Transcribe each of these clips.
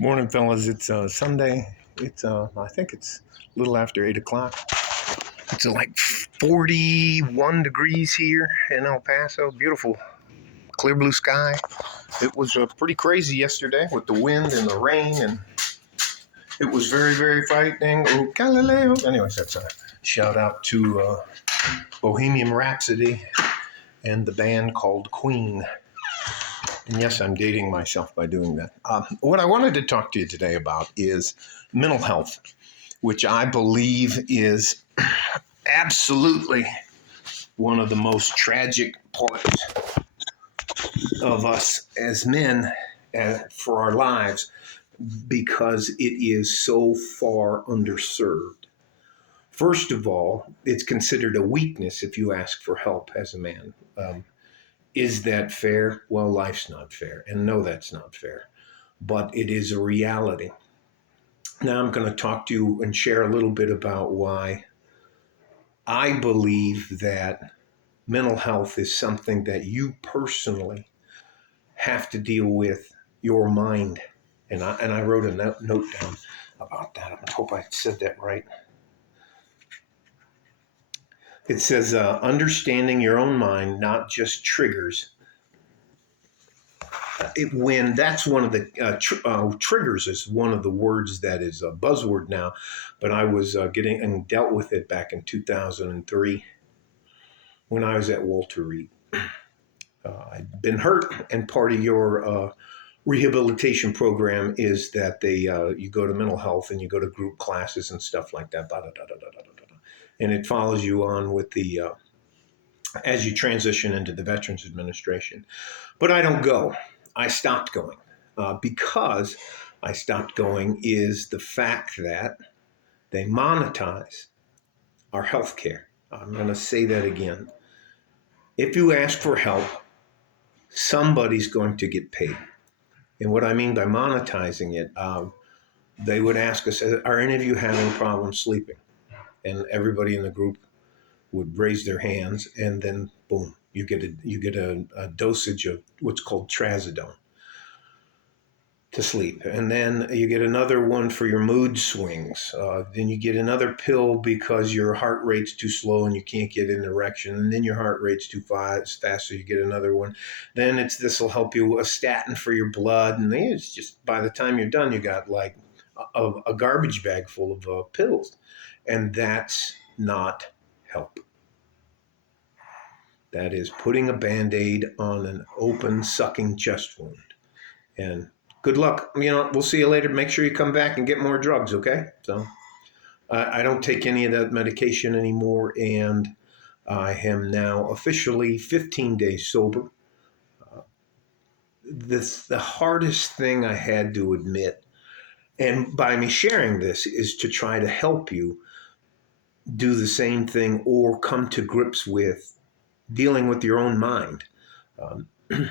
Morning, fellas. It's Sunday. I think it's a little after 8 o'clock. It's like 41 degrees here in El Paso. Beautiful, clear blue sky. It was pretty crazy yesterday with the wind and the rain, and it was very, very frightening. Oh, Galileo. Anyways, that's a shout out to Bohemian Rhapsody and the band called Queen. And yes, I'm dating myself by doing that. What I wanted to talk to you today about is mental health, which I believe is absolutely one of the most tragic parts of us as men for our lives because it is so far underserved. First of all, it's considered a weakness if you ask for help as a man. Is that fair? Well, life's not fair. And no, that's not fair. But it is a reality. Now I'm going to talk to you and share a little bit about why I believe that mental health is something that you personally have to deal with your mind. And I wrote a note down about that. I hope I said that right. It says, understanding your own mind, not just triggers. When that's one of the triggers is one of the words that is a buzzword now, but I was getting and dealt with it back in 2003 when I was at Walter Reed. I'd been hurt, and part of your rehabilitation program is that you go to mental health and you go to group classes and stuff like that. And it follows you on with the as you transition into the Veterans Administration. But I don't go. I stopped going because I stopped going is the fact that they monetize our health care. I'm going to say that again. If you ask for help, somebody's going to get paid. And what I mean by monetizing it, they would ask us, are any of you having problems sleeping? And everybody in the group would raise their hands, and then boom, you get a dosage of what's called trazodone to sleep. And then you get another one for your mood swings. Then you get another pill because your heart rate's too slow and you can't get an erection. And then your heart rate's too fast, so you get another one. Then this will help you, a statin for your blood. And then it's just, by the time you're done, you got like a garbage bag full of pills. And that's not help. That is putting a Band-Aid on an open, sucking chest wound. And good luck. We'll see you later. Make sure you come back and get more drugs, okay? So I don't take any of that medication anymore, and I am now officially 15 days sober. The hardest thing I had to admit, and by me sharing this, is to try to help you do the same thing or come to grips with dealing with your own mind. You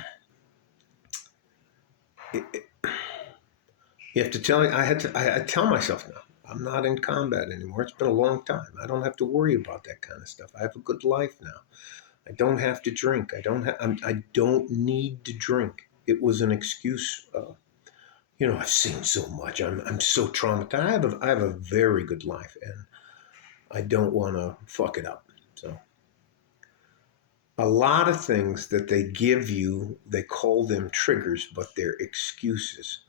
have to tell me. I tell myself now, I'm not in combat anymore. It's been a long time. I don't have to worry about that kind of stuff. I have a good life now. I don't have to drink. I don't need to drink. It was an excuse. I've seen so much. I'm so traumatized. I have a very good life, and I don't want to fuck it up. So a lot of things that they give you, they call them triggers, but they're excuses.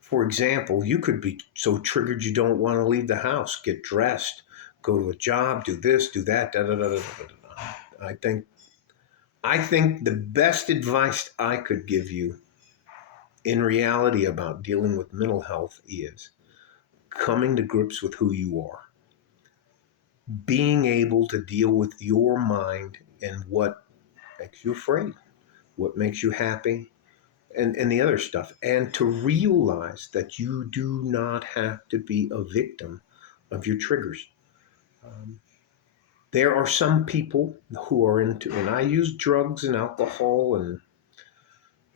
For example, you could be so triggered you don't want to leave the house, get dressed, go to a job, do this, do that. Da, da, da, da, da, da. I think the best advice I could give you in reality about dealing with mental health is coming to grips with who you are, being able to deal with your mind and what makes you afraid, what makes you happy, and the other stuff, and to realize that you do not have to be a victim of your triggers. Um, there are some people who are into, and I use drugs and alcohol, and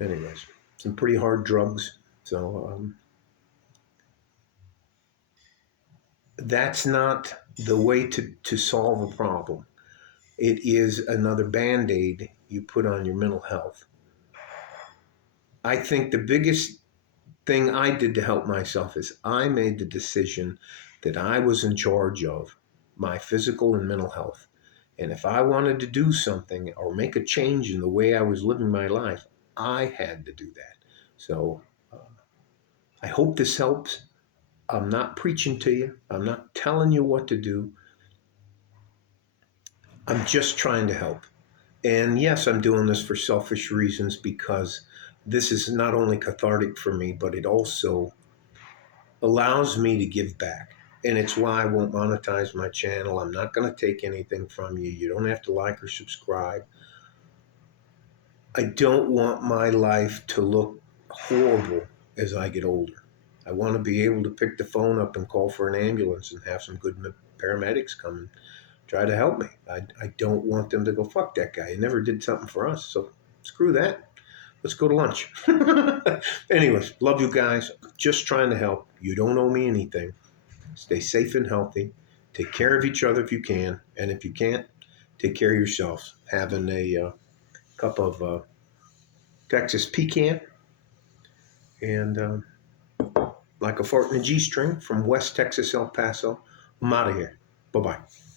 anyways, some pretty hard drugs. So that's not the way to solve a problem. It is another band aid you put on your mental health. I think the biggest thing I did to help myself is I made the decision that I was in charge of my physical and mental health. And if I wanted to do something or make a change in the way I was living my life, I had to do that. So I hope this helps. I'm not preaching to you, I'm not telling you what to do. I'm just trying to help. And yes, I'm doing this for selfish reasons because this is not only cathartic for me, but it also allows me to give back. And it's why I won't monetize my channel. I'm not going to take anything from you. You don't have to like or subscribe. I don't want my life to look horrible as I get older. I want to be able to pick the phone up and call for an ambulance and have some good paramedics come and try to help me. I don't want them to go, fuck that guy. He never did something for us. So screw that. Let's go to lunch. Anyways, love you guys. Just trying to help. You don't owe me anything. Stay safe and healthy. Take care of each other if you can. And if you can't, take care of yourselves. Having a cup of Texas pecan and like a fart in a G string from West Texas, El Paso. I'm out of here. Bye bye.